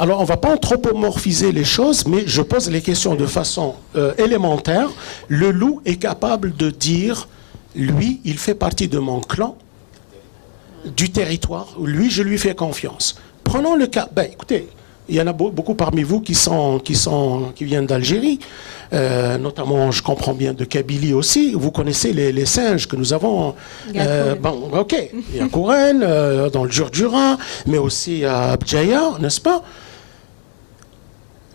Alors, on ne va pas anthropomorphiser les choses, mais je pose les questions de façon élémentaire. Le loup est capable de dire, lui, il fait partie de mon clan, du territoire, lui, je lui fais confiance. Prenons le cas, écoutez, il y en a beaucoup parmi vous qui viennent d'Algérie, notamment, je comprends bien, de Kabylie aussi. Vous connaissez les singes que nous avons. Il y a Kouren, dans le Djurdjura, mais aussi à Abdjaya, n'est-ce pas?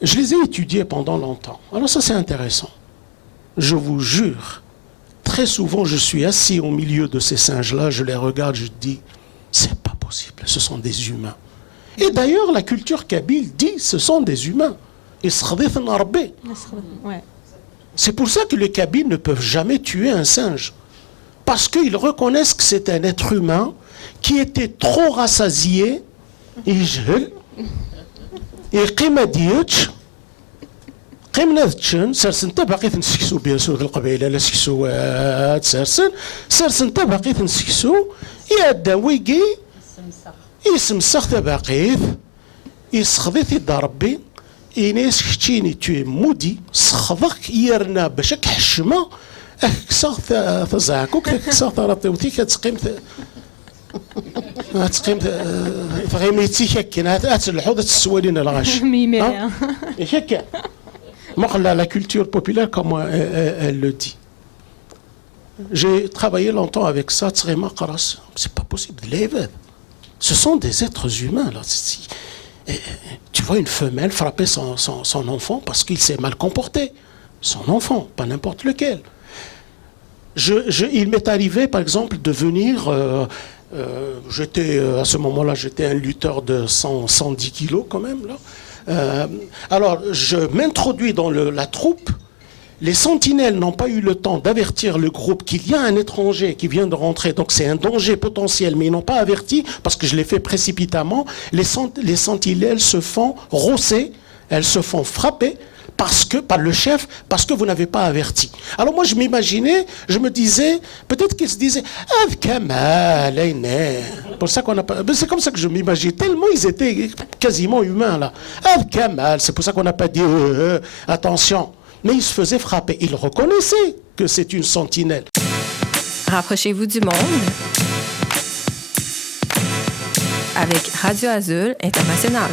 Je les ai étudiés pendant longtemps. Alors ça, c'est intéressant. Je vous jure, très souvent, je suis assis au milieu de ces singes-là, je les regarde, je dis, c'est pas possible, ce sont des humains. Et d'ailleurs, la culture kabyle dit, ce sont des humains. C'est pour ça que les Kabyles ne peuvent jamais tuer un singe. Parce qu'ils reconnaissent que c'est un être humain qui était trop rassasié, يجهل يقيم ديوتش قيمنا ذتشن سرسن تا باقي تنسكسو بيان سور القبيله لا سكسو سرسن تا باقي تنسكسو يا داويكي يسمسخ تا باقي يسخذي تي ربي إناس كتشيني توي مودي سخضك يرنا باش كحشمه كساغ تزعكو كساغ ترطيوتي كتقيم تقيم فغيميتي هكا تلحو تسوالين الغاش ميمي هكا la culture populaire comme elle le dit. J'ai travaillé longtemps avec ça, c'est pas possible. Ce sont des êtres humains là. Tu vois une femelle frapper son enfant parce qu'il s'est mal comporté. Son enfant, pas n'importe lequel. Il m'est arrivé, par exemple, de venir... à ce moment-là, j'étais un lutteur de 110 kilos quand même. Là. Alors, je m'introduis dans la troupe. Les sentinelles n'ont pas eu le temps d'avertir le groupe qu'il y a un étranger qui vient de rentrer. Donc, c'est un danger potentiel, mais ils n'ont pas averti parce que je l'ai fait précipitamment. Les sentinelles se font rosser, elles se font frapper par le chef, parce que vous n'avez pas averti. Alors moi, je m'imaginais, je me disais, peut-être qu'ils se disaient, pour ça qu'on a pas, c'est comme ça que je m'imaginais, tellement ils étaient quasiment humains là. C'est pour ça qu'on n'a pas dit, attention. Mais ils se faisaient frapper. Ils reconnaissaient que c'est une sentinelle. Rapprochez-vous du monde avec Radio Azul International.